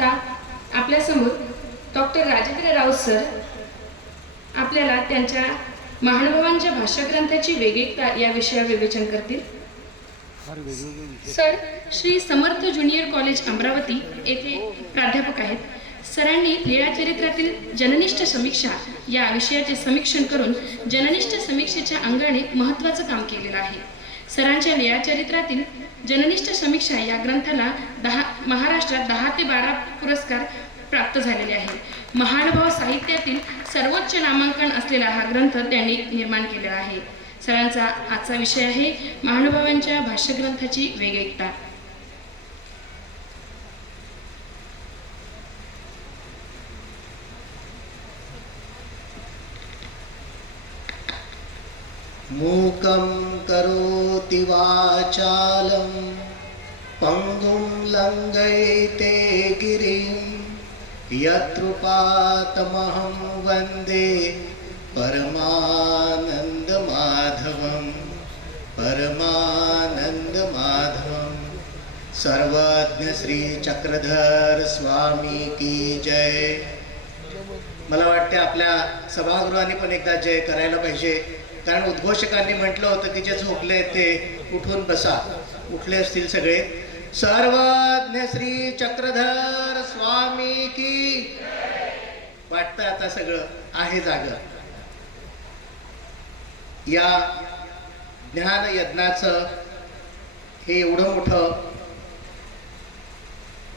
आता आपल्यासमोर doctor Rajendra Raut sir आपल्याला त्यांच्या महानुभावांच्या भाष्यग्रंथाची वेगळीकता या विषयावर विवेचन करतील. Sir Shri Samarth junior college Amravati येथे प्राध्यापक आहेत. सरांनी लीळाचरित्रातील जननिष्ठ समीक्षा या विषयाचे समीक्षण करून जननिष्ठ समीक्षेच्या अंगाने महत्त्वाचं काम केलेलं आहे. सरांच्या लीळाचरित्रातील जननिष्ठ समीक्षा या ग्रंथाला महाराष्ट्रात 10 ते 12 पुरस्कार प्राप्त झालेले आहेत. महानुभाव साहित्यातील सर्वोच्च नामांकन असलेला हा ग्रंथ त्यांनी निर्माण केलेला आहे. सरांचा आजचा विषय आहे महानुभावांच्या भाष्यग्रंथाची वेगळीकता. मूकं करोति वाचालं पंगुं लंघयते गिरिं यत्कृपातमहं वन्दे परमानन्दमाधवं परमानन्दमाधवं. सर्वज्ञ श्री चक्रधर स्वामी की जय. मला वाटते आपल्या सभागृहाने पण एकदा जय करायला पाहिजे, कारण उद्घोषकांनी म्हटलं होतं की जे झोपले ते उठून बसा. उठले असतील सगळे. सर्वज्ञ श्री चक्रधर स्वामी की. वाटतं आता सगळं आहे जागं. या ज्ञान यज्ञाचं हे एवढं मोठं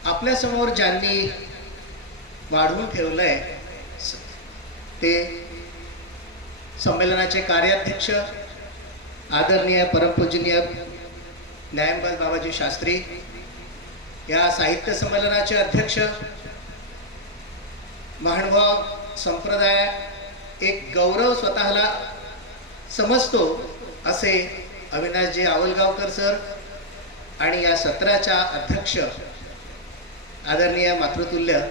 आपल्या समोर ज्यांनी वाढवून ठेवलंय ते संमेलनाचे कार्याध्यक्ष आदरणीय परमपूजनीय न्यायमूर्ती बाबाजी शास्त्री, या साहित्य संमेलनाचे अध्यक्ष, महानुभाव संप्रदाय एक गौरव स्वतःला समजतो असे अविनाशजी आवलगावकर सर आणि या सत्राच्या अध्यक्ष आदरणीय मातृतुल्य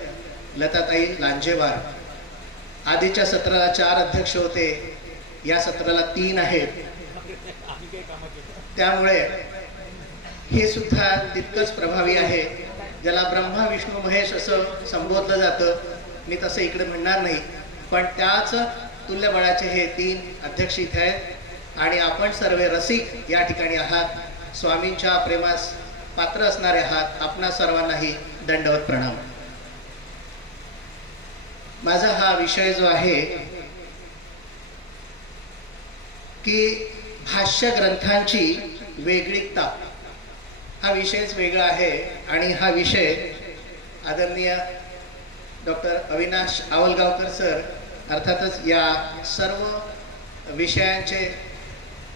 लताताई लांजेवार. आधीच्या सत्राला 4 अध्यक्ष होते, या सत्राला 3 आहेत. त्यामुळे हे सुद्धा तितकंच प्रभावी आहे. ज्याला ब्रह्मा विष्णू महेश असं संबोधलं जातं, मी तसं इकडे म्हणणार नाही, पण त्याच तुल्यबळाचे हे 3 अध्यक्ष इथे आहेत. आणि आपण सर्व रसिक या ठिकाणी आहात, स्वामींच्या प्रेमास पात्र असणारे आहात. आपणा सर्वांनाही दंडवत प्रणाम. माझा हा विषय जो आहे की भाष्य ग्रंथांची वेगळीकता, हा विषयच वेगळा आहे. आणि हा विषय आदरणीय डॉक्टर अविनाश आवलगावकर सर अर्थातच या सर्व विषयांचे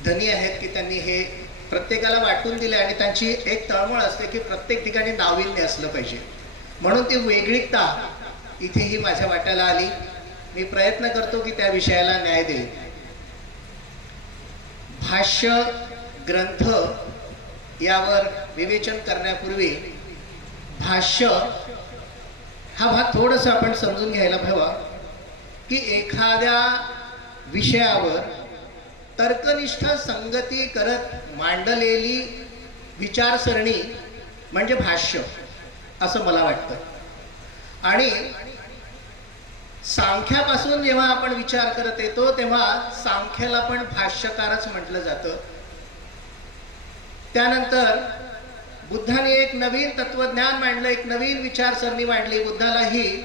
धनी आहेत की त्यांनी हे प्रत्येकाला वाटून दिले. आणि त्यांची एक तळमळ असते की प्रत्येक ठिकाणी नाविन्य असलं पाहिजे, म्हणून ती वेगळीकता इथेही माझ्या वाट्याला आली. मी प्रयत्न करतो की त्या विषयाला न्याय देईल. भाष्य ग्रंथ यावर विवेचन करण्यापूर्वी भाष्य हा भाग थोडंसं आपण समजून घ्यायला हवा की एखाद्या विषयावर तर्कनिष्ठ संगती करत मांडलेली विचारसरणी म्हणजे भाष्य असं मला वाटतं. आणि सांख्यापासून जेव्हा आपण विचार करत येतो तेव्हा सांख्याला पण भाष्यकारच म्हटलं जातं. त्यानंतर बुद्धाने एक नवीन तत्वज्ञान मांडलं, एक नवीन विचारसरणी मांडली. बुद्धालाही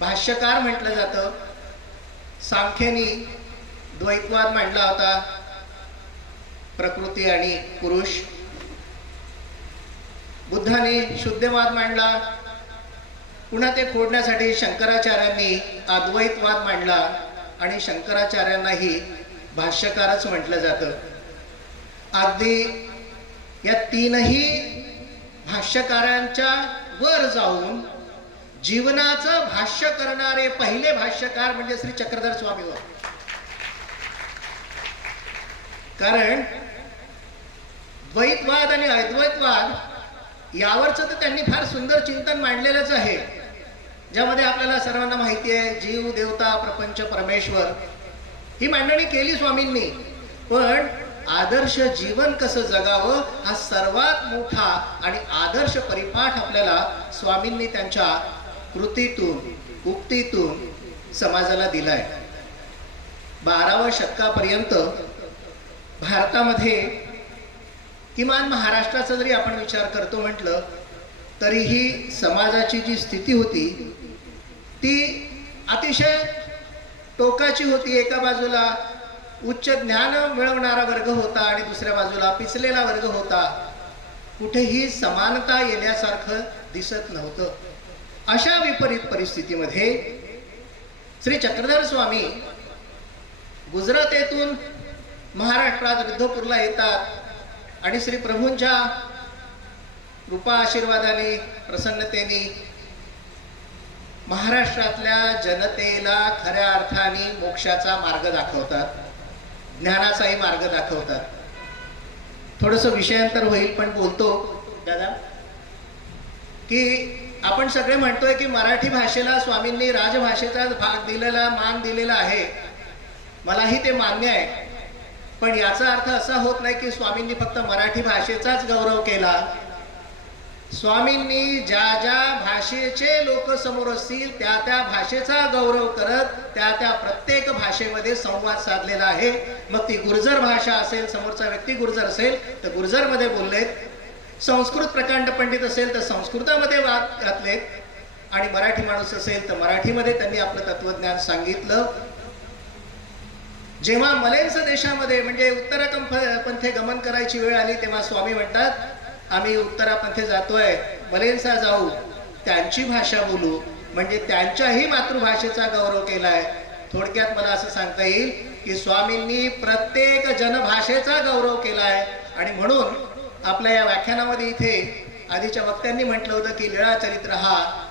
भाष्यकार म्हटलं जातं. सांख्यानी द्वैतवाद मांडला होता, प्रकृती आणि पुरुष. बुद्धाने शुद्धवाद मांडला. पुन्हा ते फोडण्यासाठी शंकराचार्यांनी अद्वैतवाद मांडला आणि शंकराचार्यांनाही भाष्यकारच म्हटलं जातं. अगदी या 3ही भाष्यकारांच्या वर जाऊन जीवनाचं भाष्य करणारे पहिले भाष्यकार म्हणजे श्री चक्रधर स्वामी होते. कारण द्वैतवाद आणि अद्वैतवाद यावरचं तर त्यांनी फार सुंदर चिंतन मांडलेलंच आहे, ज्यामध्ये आपल्याला सर्वांना माहिती आहे जीव, देवता, प्रपंच, परमेश्वर ही मांडणी केली स्वामींनी. पण आदर्श जीवन कसं जगावं हा सर्वात मोठा आणि आदर्श परिपाठ आपल्याला स्वामींनी त्यांच्या कृतीतून उक्तीतून समाजाला दिलाय. 12व्या शतकापर्यंत भारतामध्ये किमान महाराष्ट्राचा जरी आपण विचार करतो म्हटलं तरीही समाजाची जी स्थिती होती ती अतिशय टोकाची होती. एका बाजूला उच्च ज्ञान मिळवणारा वर्ग होता आणि दुसऱ्या बाजूला पिचलेला वर्ग होता. कुठेही समानता येण्यासारखं दिसत नव्हतं. अशा विपरीत परिस्थितीमध्ये श्री चक्रधर स्वामी गुजरातेतून महाराष्ट्रात रुद्धपूरला येतात आणि श्री प्रभूंच्या कृपा आशीर्वादाने प्रसन्नतेने महाराष्ट्रातल्या जनतेला खऱ्या अर्थाने मोक्षाचा मार्ग दाखवतात, ज्ञानाचाही मार्ग दाखवतात. थोडंसं विषयांतर होईल पण बोलतो दादा की आपण सगळे म्हणतोय की मराठी भाषेला स्वामींनी राजभाषेचा भाग दिलेला, मान दिलेला आहे. मलाही ते मान्य आहे. पण याचा अर्थ असा होत नाही की स्वामींनी फक्त मराठी भाषेचाच गौरव केला. स्वामींनी ज्या ज्या भाषेचे लोक समोर असतील त्या त्या भाषेचा गौरव करत त्या त्या प्रत्येक भाषेमध्ये संवाद साधलेला आहे. मग ती गुर्जर भाषा असेल, समोरचा व्यक्ती गुर्जर असेल तर गुर्जरमध्ये बोललेत, संस्कृत प्रकांड पंडित असेल तर संस्कृतामध्ये वाद घातलेत आणि मराठी माणूस असेल तर मराठीमध्ये त्यांनी आपलं तत्वज्ञान सांगितलं. जेव्हा मलेन्स देशामध्ये म्हणजे उत्तरापंथे गमन करायची वेळ आली तेव्हा स्वामी म्हणतात आम्ही उत्तरापंथे जातोय, मलेन्सला जाऊ, त्यांची भाषा बोलू, म्हणजे त्यांच्याही मातृभाषेचा गौरव केलाय. थोडक्यात मला असं सांगता येईल की स्वामींनी प्रत्येक जनभाषेचा गौरव केलाय. आणि म्हणून आपल्या या व्याख्यानामध्ये इथे आधीच्या वक्त्यांनी म्हटलं होतं की लीळाचरित्र हा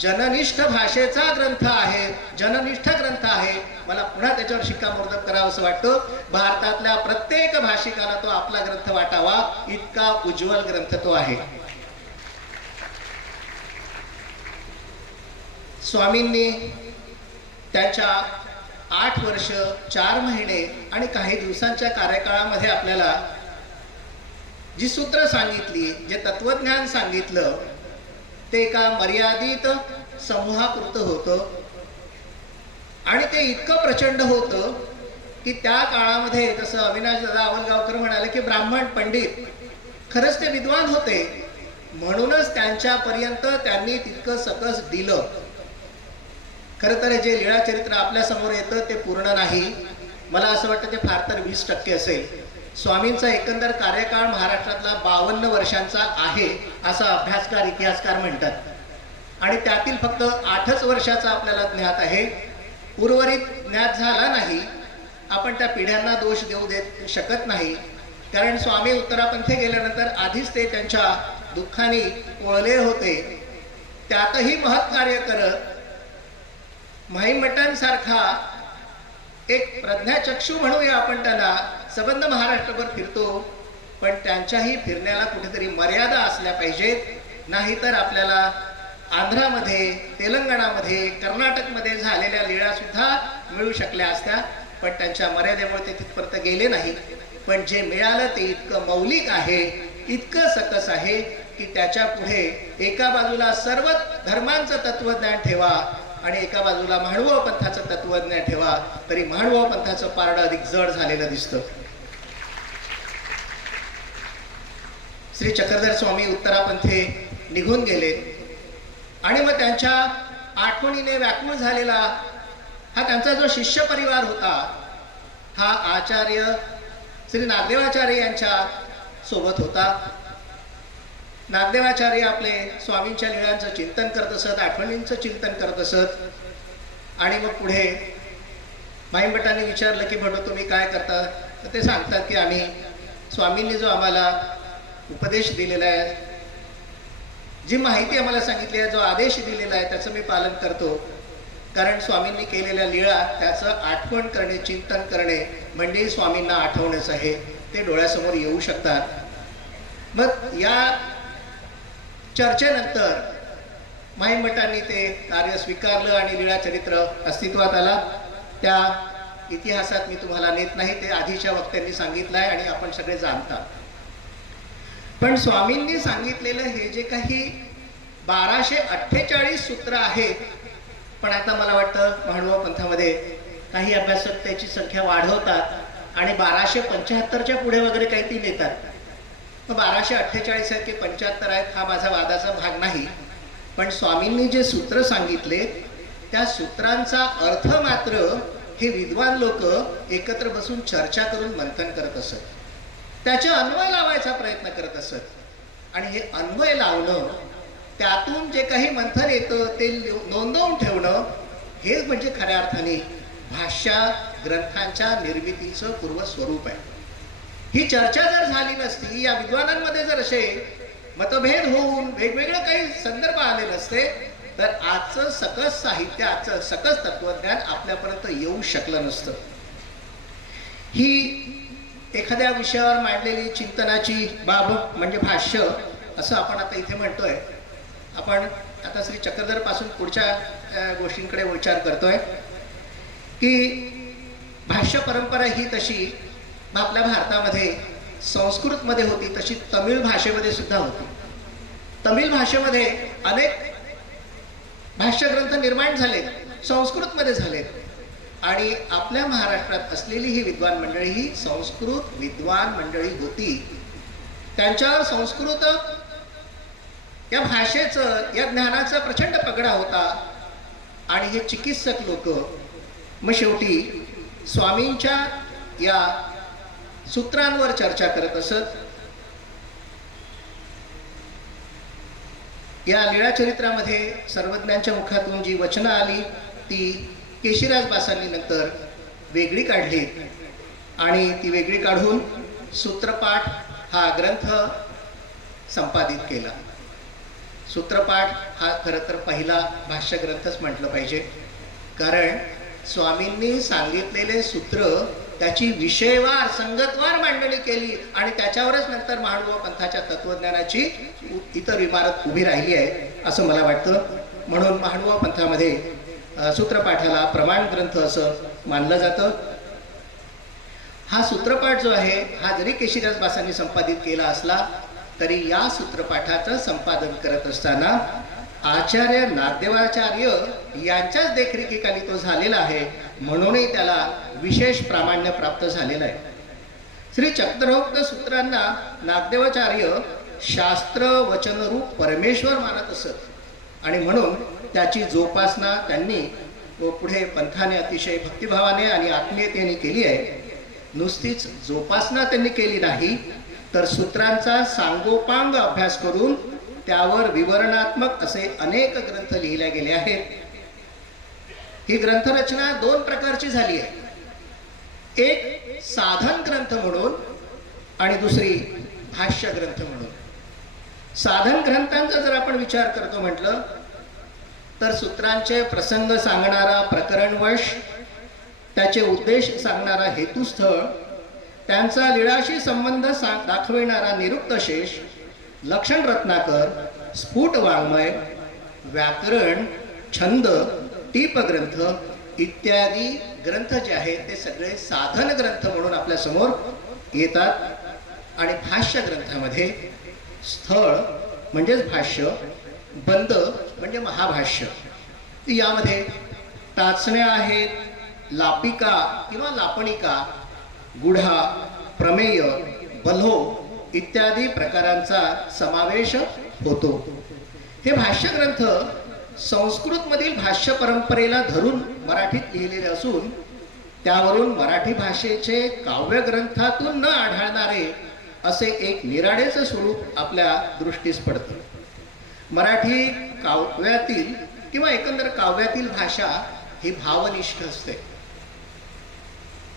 जननिष्ठ भाषेचा ग्रंथ आहे, जननिष्ठ ग्रंथ आहे. मला पुन्हा त्याच्यावर शिक्कामोर्तब करावं असं वाटतं. भारतातल्या प्रत्येक भाषिकाला तो आपला ग्रंथ वाटावा इतका उज्ज्वल ग्रंथ तो आहे. स्वामींनी त्यांच्या 8 वर्ष 4 महिने आणि काही दिवसांच्या कार्यकाळामध्ये आपल्याला जी सूत्र सांगितली, जे तत्वज्ञान सांगितलं ते एका मर्यादित समूहापुरतं होतं. आणि ते इतकं प्रचंड होतं की त्या काळामध्ये जसं अविनाश दादा आवलगावकर म्हणाले की ब्राह्मण पंडित खरंच ते विद्वान होते, म्हणूनच त्यांच्यापर्यंत त्यांनी तितकं सकस दिलं. खरं तर जे लीळाचरित्र आपल्या समोर येतं ते पूर्ण नाही. मला असं वाटतं ते फार तर 20% असेल. स्वामींचा एकंदर कार्यकाळ महाराष्ट्रातला 52 वर्षांचा आहे असं अभ्यासकार इतिहासकार म्हणतात. आणि त्यातील फक्त 8च वर्षाचा आपल्याला ज्ञात आहे. उर्वरित ज्ञात झाला नाही. आपण त्या पिढ्यांना दोष देऊ देत शकत नाही, कारण स्वामी उत्तरापंथे गेल्यानंतर आधीच ते त्यांच्या दुःखाने पोळले होते. त्यातही महत्कार्य करत माहीमठांसारखा एक प्रज्ञाचक्षू म्हणूया आपण त्याला, संबंध महाराष्ट्रभर फिरतो. पण त्यांच्याही फिरण्याला कुठेतरी मर्यादा असल्या पाहिजेत. नाहीतर आपल्याला आंध्रामध्ये, तेलंगणामध्ये, कर्नाटकमध्ये झालेल्या लीळा सुद्धा मिळू शकल्या असत्या, पण त्यांच्या मर्यादेमुळे ते तिथपर्यंत गेले नाही. पण जे मिळालं ते इतकं मौलिक आहे, इतकं सकस आहे की त्याच्या पुढे एका बाजूला सर्व धर्मांचं तत्वज्ञान ठेवा आणि एका बाजूला माळवा पंथाचं तत्वज्ञान ठेवा, तरी माळवा पंथाचं पारडं अधिक जड झालेलं दिसतं. श्री चक्रधर स्वामी उत्तरापंथे निघून गेले आणि मग त्यांच्या आठवणीने व्याकुळ झालेला हा त्यांचा जो शिष्य परिवार होता हा आचार्य श्री नागदेवाचार्य यांच्या सोबत होता. नागदेवाचार्य आपले स्वामींच्या लीळांचं चिंतन करत असत, आठवणींचं चिंतन करत असत. आणि मग पुढे माहीमठांनी विचारलं की भटो तुम्ही काय करता, तर ते सांगतात की आम्ही स्वामींनी जो आम्हाला उपदेश दिलेला आहे, जी माहिती आम्हाला सांगितली आहे, जो आदेश दिलेला आहे त्याचं मी पालन करतो. कारण स्वामींनी केलेल्या लीळा त्याचं आठवण करणे, चिंतन करणे म्हणजे स्वामींना आठवणच आहे. ते डोळ्यासमोर येऊ शकतात. मग या चर्चेनंतर माहीमठांनी ते कार्य स्वीकारलं आणि लीळाचरित्र अस्तित्वात आला. त्या इतिहासात मी तुम्हाला नेत नाही, ते आधीच्या वक्त्यांनी सांगितलं आहे आणि आपण सगळे जाणता. पण स्वामींनी सांगितलेलं हे जे काही 1248 सूत्र आहेत, पण आता मला वाटतं महानुभाव पंथामध्ये काही अभ्यासक त्याची संख्या वाढवतात आणि 1275च्या पुढे वगैरे काही ती नेतात. मग 1248 आहेत की 75 आहेत हा माझा वादाचा भाग नाही. पण स्वामींनी जे सूत्र सांगितले त्या सूत्रांचा अर्थ मात्र हे विद्वान लोक एकत्र बसून चर्चा करून मंथन करत असत, त्याचे अन्वय लावायचा प्रयत्न करत असत. आणि हे अन्वय लावणं, त्यातून जे काही मंथन येतं ते नोंदवून ठेवणं, हे म्हणजे खऱ्या अर्थाने भाष्य ग्रंथांच्या निर्मितीचं पूर्वस्वरूप आहे. ही चर्चा जर झाली नसती, या विद्वानांमध्ये जर असे मतभेद होऊन वेगवेगळे काही संदर्भ आले नसते, तर आजचं सकस साहित्य, आजचं सकस तत्वज्ञान आपल्यापर्यंत येऊ शकलं नसतं. ही एखाद्या विषयावर मांडलेली चिंतनाची बाब म्हणजे भाष्य असं आपण आता इथे म्हणतोय. आपण आता श्री चक्रधर पासून पुढच्या गोष्टींकडे विचार करतोय की भाष्य परंपरा ही तशी आपल्या भारतामध्ये संस्कृतमध्ये होती, तशी तमिळ भाषेमध्ये सुद्धा होती. तमिळ भाषेमध्ये अनेक भाष्यग्रंथ निर्माण झाले, संस्कृतमध्ये झालेत. आणि आपल्या महाराष्ट्रात असलेली ही विद्वान मंडळी ही संस्कृत विद्वान मंडळी होती. त्यांच्यावर संस्कृत या भाषेचं, या ज्ञानाचा प्रचंड पगडा होता. आणि हे चिकित्सक लोक मग शेवटी स्वामींच्या या सूत्रांवर चर्चा करत असत. या लीळाचरित्रामध्ये सर्वज्ञांच्या मुखातून जी वचनं आली ती केशिराज बासांनी नंतर वेगळी काढली आणि ती वेगळी काढून सूत्रपाठ हा ग्रंथ संपादित केला. सूत्रपाठ हा खरं तर पहिला भाष्य ग्रंथच म्हटलं पाहिजे, कारण स्वामींनी सांगितलेले सूत्र त्याची विषयवार संगतवार मांडणी केली आणि त्याच्यावरच नंतर महानुभाव पंथाच्या तत्वज्ञानाची इतर इमारत उभी राहिली आहे असं मला वाटतं. म्हणून महानुभाव पंथामध्ये सूत्रपाठाला प्रमाण ग्रंथ असं मानलं जातं. हा सूत्रपाठ जो आहे हा जरी केशिराज बासांनी संपादित केला असला तरी या सूत्रपाठाचं संपादन करत असताना आचार्य नागदेवाचार्य यांच्याच देखरेखीखाली तो झालेला आहे, म्हणूनही त्याला विशेष प्रामाण्य प्राप्त झालेलं आहे. श्री चक्रधरोक्त सूत्रांना नागदेवाचार्य शास्त्र वचनरूप परमेश्वर मानत असत आणि म्हणून त्याची जोपासना त्यांनी व पुढे पंथाने अतिशय भक्तिभावाने आणि आत्मीयतेने केली आहे. नुसतीच जोपासना त्यांनी केली नाही, तर सूत्रांचा सांगोपांग अभ्यास करून त्यावर विवरणात्मक असे अनेक ग्रंथ लिहिले गेले आहेत. ही ग्रंथरचना दोन प्रकारची झाली आहे, एक साधन ग्रंथ म्हणून आणि दुसरी भाष्य ग्रंथ म्हणून. साधन ग्रंथांचा जर आपण विचार करतो म्हटलं तर सूत्रांचे प्रसंग सांगणारा प्रकरणवश, त्याचे उद्देश सांगणारा हेतुस्थळ, त्यांचा लीळाशी संबंध दाखविणारा निरुक्तशेष, लक्षण रत्नाकर, स्फुट वाङ्मय, व्याकरण, छंद, टीपग्रंथ इत्यादी ग्रंथ जे आहेत ते सगळे साधन ग्रंथ म्हणून आपल्या समोर येतात. आणि भाष्य ग्रंथामध्ये स्थळ म्हणजेच भाष्य, बंद म्हणजे महाभाष्य, यामध्ये टाचण्या आहेत, लापिका किंवा लापणिका, गुढा, प्रमेय, बल्हो इत्यादी प्रकारांचा समावेश होतो. हे भाष्य ग्रंथ संस्कृतमधील भाष्य परंपरेला धरून मराठीत लिहिलेले असून त्यावरून मराठी भाषेचे काव्यग्रंथातून न आढळणारे असे एक निराळेचं स्वरूप आपल्या दृष्टीस पडतं. मराठी काव्यातील किंवा एकंदर काव्यातील भाषा ही भावनिष्ठ असते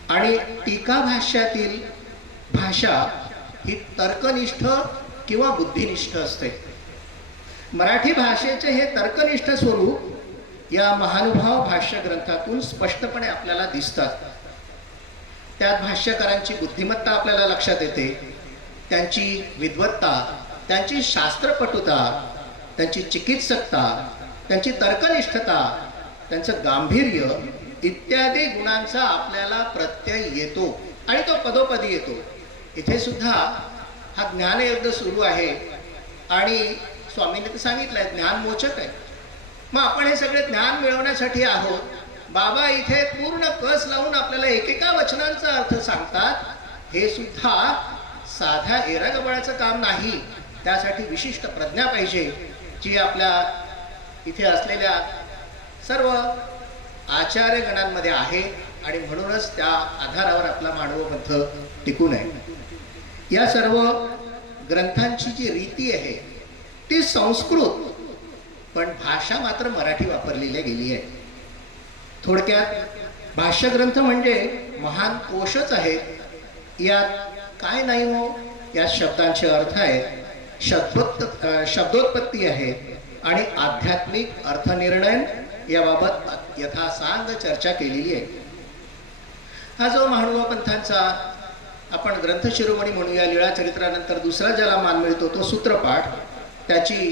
आणि टीका भाष्यातील भाषा ही तर्कनिष्ठ किंवा बुद्धिनिष्ठ असते. मराठी भाषेचे हे तर्कनिष्ठ स्वरूप या महानुभाव भाष्य ग्रंथातून स्पष्टपणे आपल्याला दिसतात. त्यात भाष्यकारांची बुद्धिमत्ता आपल्याला लक्षात येते, त्यांची विद्वत्ता, त्यांची शास्त्रपटुता, त्यांची चिकित्सकता, त्यांची तर्कनिष्ठता, त्यांचं गांभीर्य इत्यादी गुणांचा आपल्याला प्रत्यय येतो आणि तो पदोपदी येतो. इथे सुद्धा हा ज्ञानयुद्ध सुरू आहे आणि स्वामींनी तर सांगितलं आहे ज्ञानमोचक आहे. मग आपण हे सगळे ज्ञान मिळवण्यासाठी आहोत. बाबा इथे पूर्ण कस लावून आपल्याला एकेका वचनांचा अर्थ सांगतात. हे सुद्धा साध्या एरागबाळाचं काम नाही. त्यासाठी विशिष्ट प्रज्ञा पाहिजे, जी आपल्या इथे असलेल्या सर्व आचार्यगणांमध्ये आहे आणि म्हणूनच त्या आधारावर आपला मानवबंध टिकून आहे. या सर्व ग्रंथांची जी रीती आहे ती संस्कृत, पण भाषा मात्र मराठी वापरलेली गेली आहे. थोडक्यात भाष्यग्रंथ म्हणजे महान कोशच आहेत. यात काय नाही हो, या शब्दांचे अर्थ आहेत, शब्दोत्पत्ती आहे आणि आध्यात्मिक अर्थनिर्णय याबाबत यथासांग चर्चा केलेली आहे. हा जो महानुभाव पंथांचा आपण ग्रंथशिरोमणी म्हणूया, लीळाचरित्रानंतर दुसरा ज्याला मान मिळतो तो सूत्रपाठ, त्याची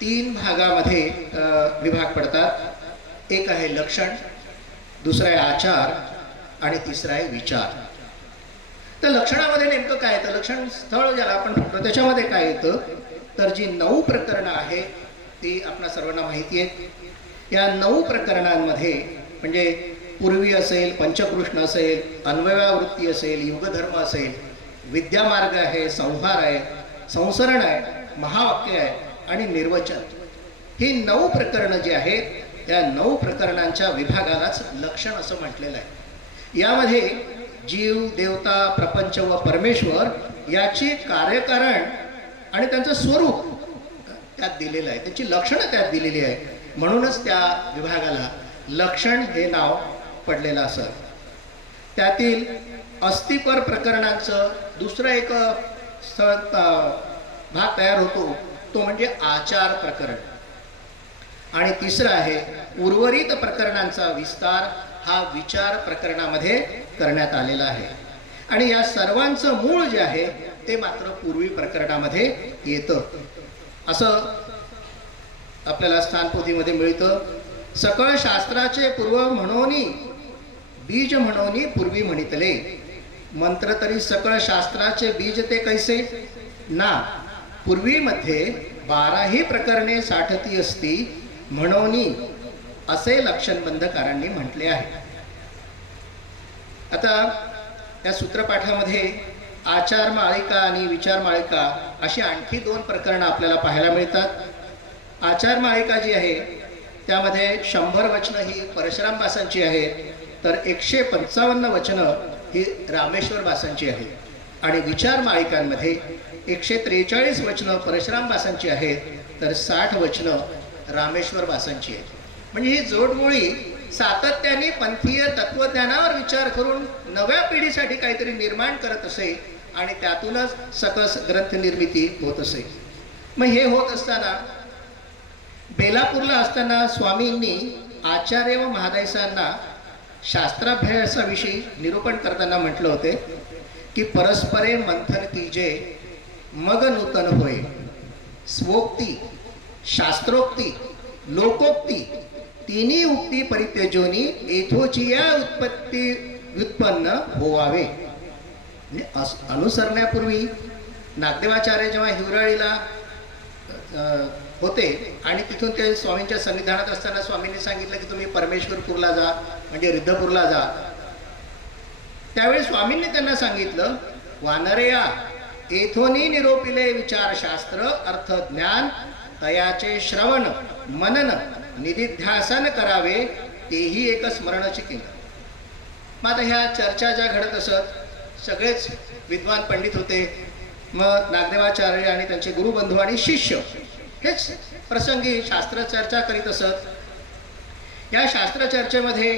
3 भागामध्ये विभाग पडतात. एक आहे लक्षण, दुसरा आहे आचार आणि तिसरा आहे विचार. तर लक्षणामध्ये नेमकं काय येतं, लक्षण स्थळ ज्याला आपण म्हणतो त्याच्यामध्ये काय येतं, तर जी 9 प्रकरणं आहे ती आपणा सर्वांना माहिती आहे. या 9 प्रकरणांमध्ये म्हणजे पूर्वी असेल, पंचकृष्ण असेल, अन्वयावृत्ती असेल, युगधर्म असेल, विद्यामार्ग आहे, संहार आहे, संसरण आहे, महावाक्य आहे आणि निर्वचन. ही 9 प्रकरणं जी आहेत या 9 प्रकरणांच्या विभागालाच लक्षण असं म्हटलेलं आहे. यामध्ये जीव, देवता, प्रपंच व परमेश्वर याची कार्यकारण आणि त्यांचं स्वरूप त्यात दिलेलं आहे, त्याची लक्षणं त्यात दिलेली आहे. म्हणूनच त्या विभागाला लक्षण हे नाव पडलेलं असं. त्यातील अस्थिपर प्रकरणांचं दुसरं एक स्थळ भाग तयार होतो, तो म्हणजे आचार प्रकरण. आणि तिसरं आहे उर्वरित प्रकरणांचा विस्तार हा विचार प्रकरणामध्ये करण्यात आलेला आहे. आणि या सर्वांचं मूळ जे आहे ते मात्र पूर्वी प्रकरणामध्ये येतं. असं आपल्याला स्थानपोथीमध्ये मिळतं. सकळ शास्त्राचे पूर्व म्हणोनी बीज म्हणोनी पूर्वी म्हणितले, मंत्र तरी सकळ शास्त्राचे बीज ते कैसे ना, पूर्वीमध्ये 12ही प्रकरणे साठती असती म्हणोनी असे लक्षणबंधकारांनी म्हटले आहे. आता या सूत्रपाठामध्ये आचार माळिका आणि विचार माळिका अशी आणखी 2 प्रकरणं आपल्याला पाहायला मिळतात. आचार माळिका जी आहे त्यामध्ये 100 वचनं ही परशुराम बासांची आहेत, तर 155 वचनं ही रामेश्वर बासांची आहेत. आणि विचार माळिकांमध्ये 143 वचनं परशुराम बासांची आहेत, तर 60 वचनं रामेश्वर बासांची आहेत. म्हणजे ही जोडमुळी सातत्याने पंथीय तत्वज्ञानावर विचार करून नव्या पिढीसाठी काहीतरी निर्माण करत असे आणि त्यातूनच सकस ग्रंथ निर्मिती होत असे. मग हे होत असताना बेलापूरला असताना स्वामींनी आचार्य व महादायसांना शास्त्राभ्यासाविषयी निरूपण करताना म्हटलं होते की परस्परे मंथन कीजे मग नूतन होय, स्वोक्ती, शास्त्रोक्ती, लोकोक्ती तिन्ही उक्ती परित्यजोनी येथोची या उत्पत्ती व्युत्पन्न होवावे. म्हणजे अनुसरण्यापूर्वी नागदेवाचार्य जेव्हा हिवराळीला होते आणि तिथून ते स्वामींच्या सन्निधानात असताना स्वामींनी सांगितलं की तुम्ही परमेश्वरपूरला जा, म्हणजे रिद्धपूरला जा. त्यावेळी स्वामींनी त्यांना सांगितलं, वानरेया येथोनी निरोपिले विचारशास्त्र अर्थ ज्ञान तयाचे श्रवण मनन निधिध्यासन करावे, तेही एक स्मरणची केलं. मग आता ह्या चर्चा ज्या घडत असत सगळेच विद्वान पंडित होते. मग नागदेवाचार्य आणि त्यांचे गुरुबंधू आणि शिष्य हेच प्रसंगी शास्त्रचर्चा करीत असत. या शास्त्रचर्चेमध्ये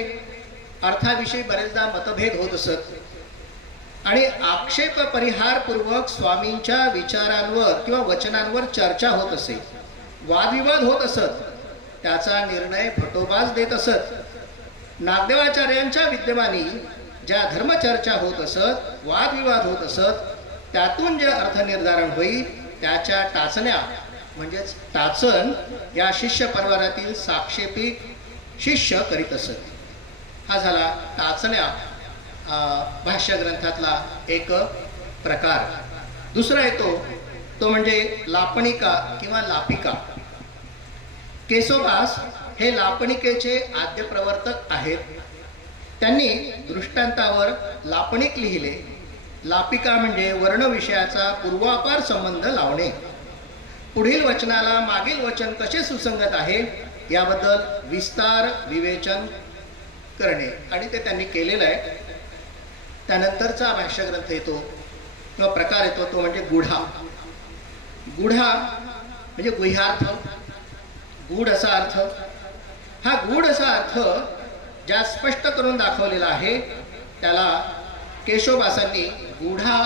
अर्थाविषयी बरेचदा मतभेद होत असत आणि आक्षेप परिहारपूर्वक स्वामींच्या विचारांवर किंवा वचनांवर चर्चा होत असे, वादविवाद होत असत, त्याचा निर्णय भटोबाज देत असत. नागदेवाचार्यांच्या विद्यमानी ज्या धर्मचर्चा होत असत, वादविवाद होत असत, त्यातून जे अर्थनिर्धारण होईल त्याच्या टाचण्या म्हणजेच टाचण या शिष्य परिवारातील साक्षेपी शिष्य करीत असत. हा झाला टाचण्या भाष्य ग्रंथातला एक प्रकार. दुसरा येतो तो म्हणजे लापणिका किंवा लापिका. केशवदास हे लापणिकेचे आद्य प्रवर्तक आहेत. त्यांनी दृष्टांतावर लापणिक लिहिले. लापिका म्हणजे वर्ण विषयाचा पूर्वापार संबंध लावणे. पुढील वचनाला मागील वचन कसे सुसंगत आहे याबद्दल विस्तार विवेचन करणे, आणि ते त्यांनी केलेलं आहे. त्यानंतरचा भाष्यग्रंथ येतो किंवा प्रकार येतो तो म्हणजे गुढा. गुढा म्हणजे गुह्यार्थ, गूढ असा अर्थ. हा गूढ असा अर्थ ज्या स्पष्ट करून दाखवलेला आहे त्याला केशवदासांनी गुढा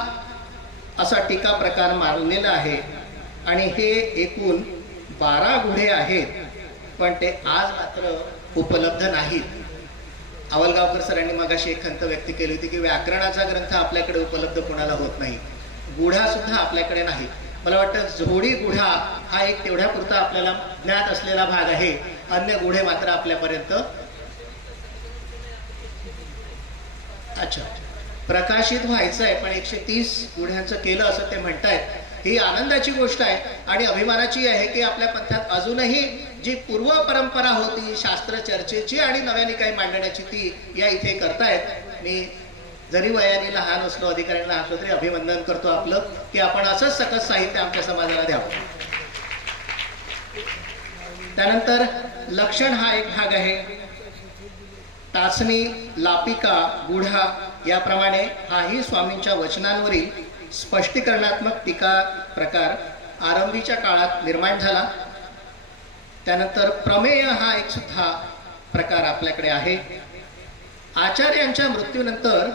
असा टीका प्रकार मानलेला आहे. आणि हे एकूण 12 गुढे आहेत, पण ते आज मात्र उपलब्ध नाहीत. आवलगावकर सरांनी मगाशी एक खंत व्यक्त केली होती की व्याकरणाचा ग्रंथ आपल्याकडे उपलब्ध कोणाला होत नाही, गुढा सुद्धा आपल्याकडे नाही. मला वाटतं जोडी गुढा हा एक तेवढ्यापुरता आपल्याला ज्ञात असलेला भाग आहे. अन्य गुढे मात्र आपल्यापर्यंत अच्छा प्रकाशित व्हायचं आहे, पण 130 गुढ्यांचं केलं असं ते म्हणतायत. ही आनंदाची गोष्ट आहे आणि अभिमानाची आहे की आपल्या पंथात अजूनही जी पूर्व परंपरा होती शास्त्र चर्चेची आणि नव्याने काही मांडण्याची ती या इथे करतायत. मी जरी वयाने लहान असलो, अधिकाऱ्यांना असलो तरी अभिनंदन करतो आपलं की आपण असंच सकस साहित्य आमच्या समाजाला द्यावं. त्यानंतर लक्षण हा एक भाग आहे. टाचणी, लापिका, गुढा याप्रमाणे हाही स्वामींच्या वचनांवरील स्पष्टीकरणात्मक टीका प्रकार आरंभीच्या काळात निर्माण झाला. त्यानंतर प्रमेय हा एक सुद्धा प्रकार आपल्याकडे आहे. आचार्यांच्या मृत्यूनंतर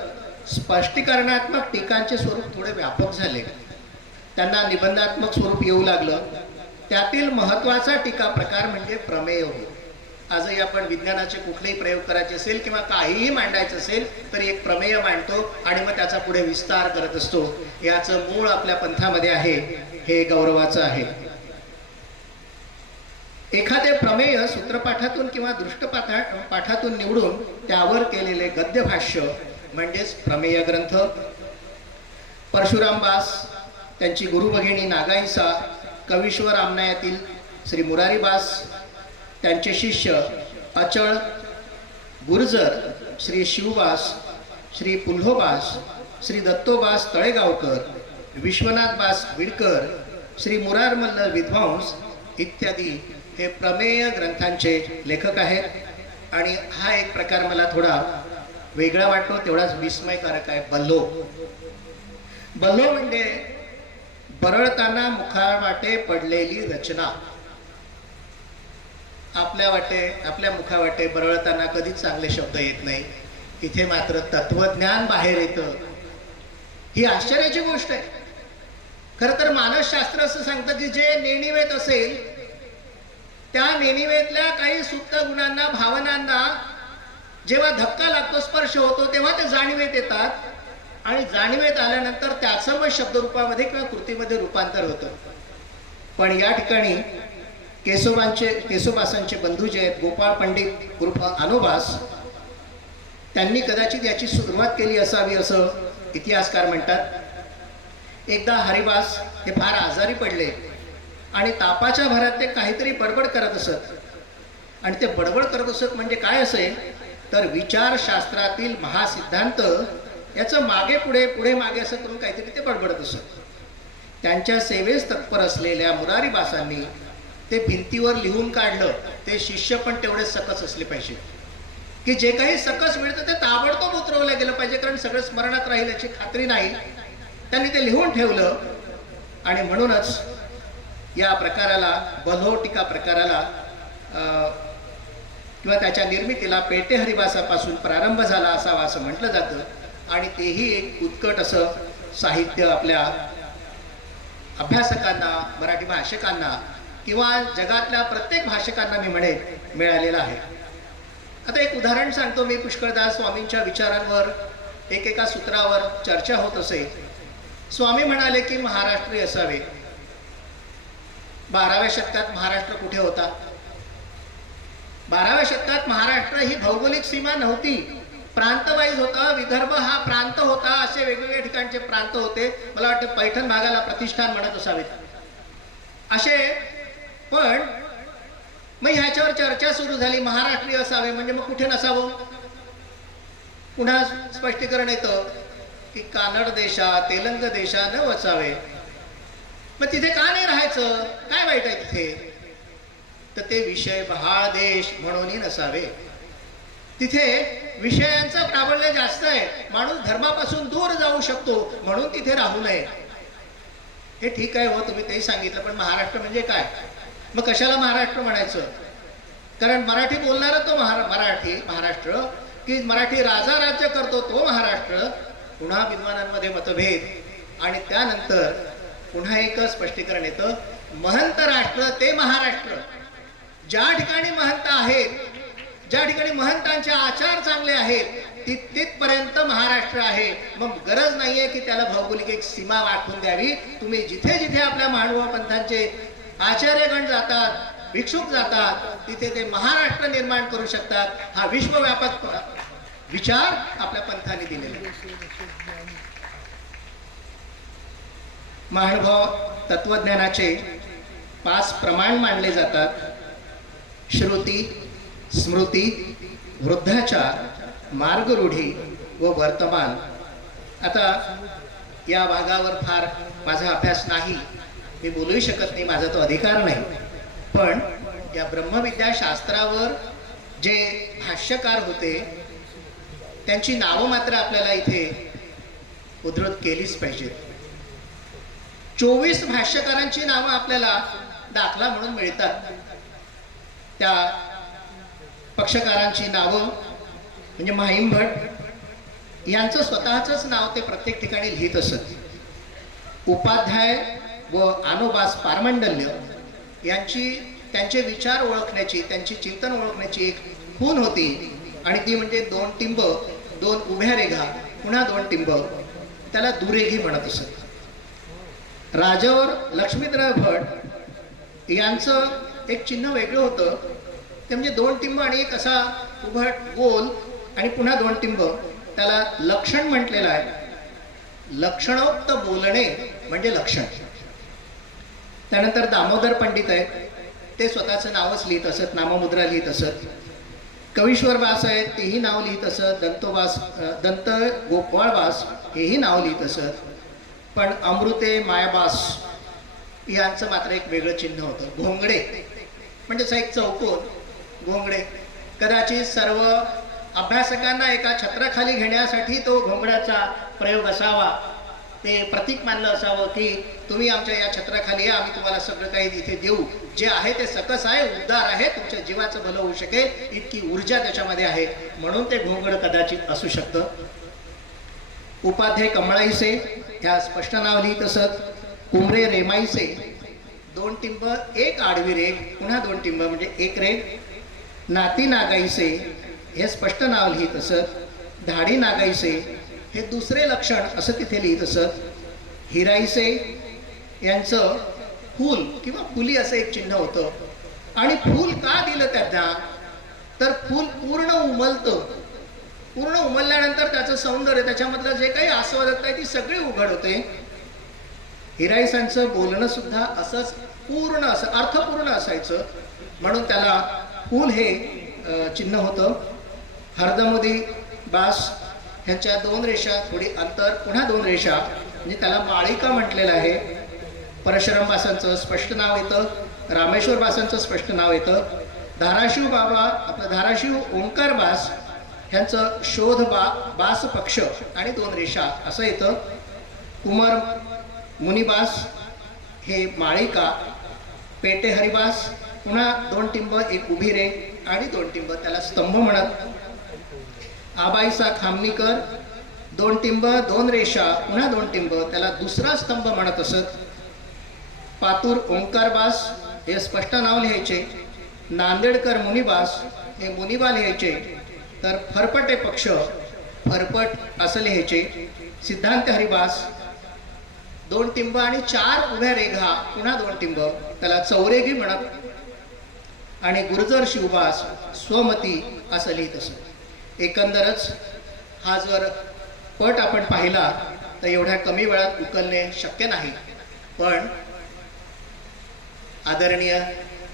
स्पष्टीकरणात्मक टीकांचे स्वरूप थोडे व्यापक झाले, त्यांना निबंधात्मक स्वरूप येऊ लागलं. त्यातील महत्त्वाचा टीका प्रकार म्हणजे प्रमेय होय. आजही आपण विज्ञानाचे कुठलेही प्रयोग करायचे असेल किंवा काहीही मांडायचं असेल तरी एक प्रमेय मांडतो आणि मग त्याचा पुढे विस्तार करत असतो. याचं मूळ आपल्या पंथामध्ये आहे, हे गौरवाचं आहे. एखादे प्रमेय सूत्रपाठातून किंवा दृष्टपाठातून निवडून त्यावर केलेले गद्यभाष्य म्हणजेच प्रमेय ग्रंथ. परशुरामबास, त्यांची गुरुभगिनी नागाईसा, कवीश्वर आमनायातील श्री मुरारीबास, त्यांचे शिष्य अचळ, गुर्जर, श्री शिवबास, श्री पुल्होबास, श्री दत्तोबास तळेगावकर, विश्वनाथबास विडकर, श्री मुरारमल्ल विद्वांस इत्यादी हे प्रमेय ग्रंथांचे लेखक आहेत. आणि हा एक प्रकार मला थोडा वेगळा वाटतो, तेवढाच विस्मयकारक आहे. बल्लो. बल्लो म्हणजे बरळताना मुखावाटे पडलेली रचना. आपल्या मुखावाटे बरळताना कधीच चांगले शब्द येत नाही, इथे मात्र तत्वज्ञान बाहेर येतं. ही आश्चर्याची गोष्ट आहे. खरं तर मानसशास्त्र असं सांगतं की जे नेणिवेत असेल त्या नेणिवेतल्या काही सुप्त गुणांना, भावनांना जेव्हा धक्का लागतो, स्पर्श होतो, तेव्हा ते जाणीवेत येतात आणि जाणीवेत आल्यानंतर त्याचं मग शब्दरूपामध्ये किंवा कृतीमध्ये रूपांतर होतं. पण या ठिकाणी केशवदासांचे बंधू जे आहेत गोपाळ पंडित उर्फ अनोबास, त्यांनी कदाचित याची सुरुवात केली असावी असं इतिहासकार म्हणतात. एकदा हरिबास हे फार आजारी पडले आणि तापाच्या भरात ते काहीतरी बडबड करत असत. आणि ते बडबड करत असत म्हणजे काय असेल तर विचारशास्त्रातील महासिद्धांत याचं मागे पुढे पुढे मागे असं करून काहीतरी ते बडबडत असत. त्यांच्या सेवेस तत्पर असलेल्या मुरारीबासांनी ते भिंतीवर लिहून काढलं. ते शिष्य पण तेवढे सकस असले पाहिजे की जे काही सकस मिळतं ते ताबडतोब उतरवलं गेलं पाहिजे, कारण सगळं स्मरणात राहील याची खात्री नाही. त्यांनी ते लिहून ठेवलं आणि म्हणूनच या प्रकाराला, बल्हो टीका प्रकाराला किंवा त्याच्या निर्मितीला पेटे हरिबासापासून प्रारंभ झाला असावा असं म्हटलं जातं. आणि तेही एक उत्कट असं साहित्य आपल्या अभ्यासकांना, मराठी भाषकांना किंवा जगातल्या प्रत्येक भाषकांना मी म्हणेन मिळालेलं आहे. आता एक उदाहरण सांगतो मी. पुष्कळदा स्वामींच्या विचारांवर एकेका सूत्रावर चर्चा होत असे. स्वामी म्हणाले की महाराष्ट्रीय असावे. 12व्या शतकात महाराष्ट्र कुठे होता? 12व्या शतकात महाराष्ट्र ही भौगोलिक सीमा नव्हती, प्रांत वाईज होता. विदर्भ हा प्रांत होता, असे वेगवेगळ्या ठिकाणचे प्रांत होते. मला वाटतं पैठण भागाला प्रतिष्ठान म्हणत असावेत असे. पण मग ह्याच्यावर चर्चा सुरू झाली, महाराष्ट्रीय असावे म्हणजे मग कुठे नसावं. पुन्हा स्पष्टीकरण येतं की कानड देशा तेलंग देशा न वसावे. मग तिथे का नाही राहायचं, काय वाईट आहे तिथे. तर ते विषय बहाळ देश म्हणूनही नसावे. तिथे विषयांचं प्राबल्य जास्त आहे, माणूस धर्मापासून दूर जाऊ शकतो म्हणून तिथे राहू नये. हे ठीक आहे हो, तुम्ही तेही सांगितलं. पण महाराष्ट्र म्हणजे काय, मग कशाला महाराष्ट्र म्हणायचं. कारण मराठी बोलणारा तो महाराष्ट्र, की मराठी राजा राज्य करतो तो महाराष्ट्र. पुन्हा विद्वानांमध्ये मतभेद आणि त्यानंतर पुन्हा एक स्पष्टीकरण येतं, महंत राष्ट्र ते महाराष्ट्र. ज्या ठिकाणी महंत आहेत, ज्या ठिकाणी महंतांचे आचार चांगले आहेत तिथपर्यंत महाराष्ट्र आहे. मग गरज नाहीये की त्याला भौगोलिक एक सीमा वाटून द्यावी. तुम्ही जिथे जिथे आपल्या मांडवा पंथांचे आचार्यगण जातात, भिक्षुक जातात, तिथे ते महाराष्ट्र निर्माण करू शकतात. हा विश्वव्यापक विचार आपल्या पंथाने दिलेला आहे. महानुभाव तत्वज्ञानाचे 5 प्रमाण मानले जातात: श्रुती, स्मृती, वृद्धाचार, मार्गरूढी व वर्तमान. आता या भागावर फार माझा अभ्यास नाही, मी बोलूही शकत नाही, माझा तो अधिकार नाही. पण या ब्रह्मविद्या शास्त्रावर जे भाष्यकार होते त्यांची नावं मात्र आपल्याला इथे उद्धृत केलीच पाहिजेत. 24 भाष्यकारांची नावं आपल्याला दाखला म्हणून मिळतात. त्या पक्षकारांची नावं म्हणजे माहिम भट यांचं स्वतःचंच नाव ते प्रत्येक ठिकाणी लिहित असत. उपाध्याय व आनोबास पारमंडल्य यांची त्यांचे विचार ओळखण्याची, त्यांची चिंतन ओळखण्याची एक खूण होती आणि ती म्हणजे 2 टिंब, 2 उभ्या रेघा, पुन्हा 2 टिंब, त्याला दुरेघी म्हणत असत. राजवर लक्ष्मीधर भट यांचं एक चिन्ह वेगळं होतं. ते म्हणजे 2 टिंब आणि एक असा उभट गोल आणि पुन्हा 2 टिंब, त्याला लक्षण म्हटलेलं आहे. लक्षणोक्त बोलणे म्हणजे लक्षण. त्यानंतर दामोदर पंडित आहेत, ते स्वतःचं नावच लिहित असत, नाममुद्रा लिहित असत. कवीश्वर वास आहेत, तेही नाव लिहित असत. दंत गोपाळवास हेही नाव लिहित असत. पण अमृते मायाबास यांचं मात्र एक वेगळं चिन्ह होतं, घोंगडे. म्हणजेच एक चौकोन घोंगडे. कदाचित सर्व अभ्यासकांना एका छत्राखाली घेण्यासाठी तो घोंगड्याचा प्रयोग असावा, ते प्रतीक मानलं असावं की तुम्ही आमच्या या छत्राखाली या, आम्ही तुम्हाला सगळं काही इथे देऊ, जे आहे ते सकस आहे, उद्धार आहे, तुमच्या जीवाचं भलं होऊ शकेल, इतकी ऊर्जा त्याच्यामध्ये आहे, म्हणून ते घोंगड कदाचित असू शकतं. उपाध्याय कमळाईसे ह्या स्पष्ट नाव लिहित असत. कुमरे रेमाईसे 2 टिंब, 1 आडवी रेघ, पुन्हा 2 टिंब म्हणजे 1 रेघ. नाती नागाईसे हे स्पष्ट नाव लिहित असत. धाडी नागाईसे हे दुसरे लक्षण असं तिथे लिहित असत. हिराईसे यांचं फूल किंवा फुली असं एक चिन्ह होतं. आणि फूल का दिलं त्यांना, तर फूल पूर्ण उमलतं. पूर्ण उमलल्यानंतर त्याचं सौंदर्य, त्याच्यामधलं जे काही आस्वादकता आहे ती सगळी उघड होते. हिराईसांचं बोलणं सुद्धा असंच पूर्ण, असं अर्थपूर्ण असायचं, म्हणून त्याला फूल हे चिन्ह होतं. हरदमुदी बास ह्यांच्या 2 रेषा, थोडी अंतर, पुन्हा 2 रेषा, म्हणजे त्याला माळिका म्हटलेलं आहे. परशुराम बासांचं स्पष्ट नाव येतं, रामेश्वर बासांचं स्पष्ट नाव येतं. धाराशिव बाबा, आपलं धाराशिव ओंकार बास ह्यांचं शोध बास पक्ष आणि 2 रेषा असं येतं. कुमार मुनिबास हे माळिका. पेटे हरिबास पुन्हा 2 टिंब, 1 उभी रेघ आणि 2 टिंब, त्याला स्तंभ म्हणत. आबाईसा खामनीकर 2 टिंब, 2 रेषा, पुन्हा 2 टिंब, त्याला दुसरा स्तंभ म्हणत असत. पातूर ओंकारबास हे स्पष्ट नाव लिहायचे. नांदेडकर मुनिबास हे मुनिबा लिहायचे. तर फरपटे पक्ष फरपट असं लिहायचे. सिद्धांत हरिबास 2 टिंब आणि 4 उभ्या रेघा, पुन्हा 2 टिंब, त्याला चौरेघी म्हणत. आणि गुर्जर शिवबास स्वमती असं लिहित असत. एकंदरच हा जर पट आपण पाहिला तर एवढ्या कमी वेळात उकलणे शक्य नाही, पण आदरणीय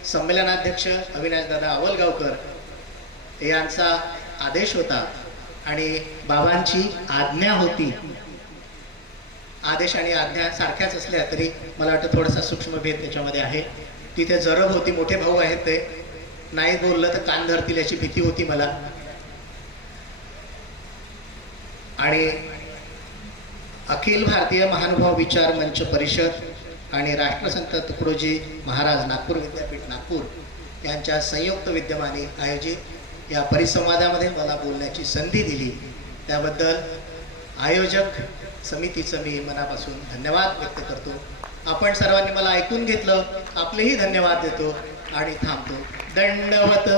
संमेलनाध्यक्ष अविनाशदादा आवलगावकर यांचा आदेश होता आणि बाबांची आज्ञा होती. आदेश आणि आज्ञा सारख्याच असल्या तरी मला वाटतं थोडासा सूक्ष्म भेद त्याच्यामध्ये आहे. तिथे जरब होती, मोठे भाऊ आहेत ते, नाही बोललं तर कान धरतील याची भीती होती मला. आणि अखिल भारतीय महानुभाव विचार मंच परिषद आणि राष्ट्रसंत तुकडोजी महाराज नागपूर विद्यापीठ नागपूर यांच्या संयुक्त विद्यमाने आयोजित या परिसंवादामध्ये मला बोलण्याची संधी दिली त्याबद्दल आयोजक समितीचं मी मनापासून धन्यवाद व्यक्त करतो. आपण सर्वांनी मला ऐकून घेतलं, आपलेही धन्यवाद देतो आणि थांबतो. दंडवत.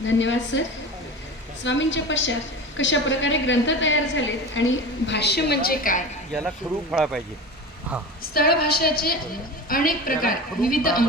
धन्यवाद सर. स्वामींच्या पश्चात कशा प्रकारे ग्रंथ तयार झालेत आणि भाष्य म्हणजे काय, याला खरू फळा पाहिजे. स्थळ भाषाचे अनेक प्रकार, विविध अंग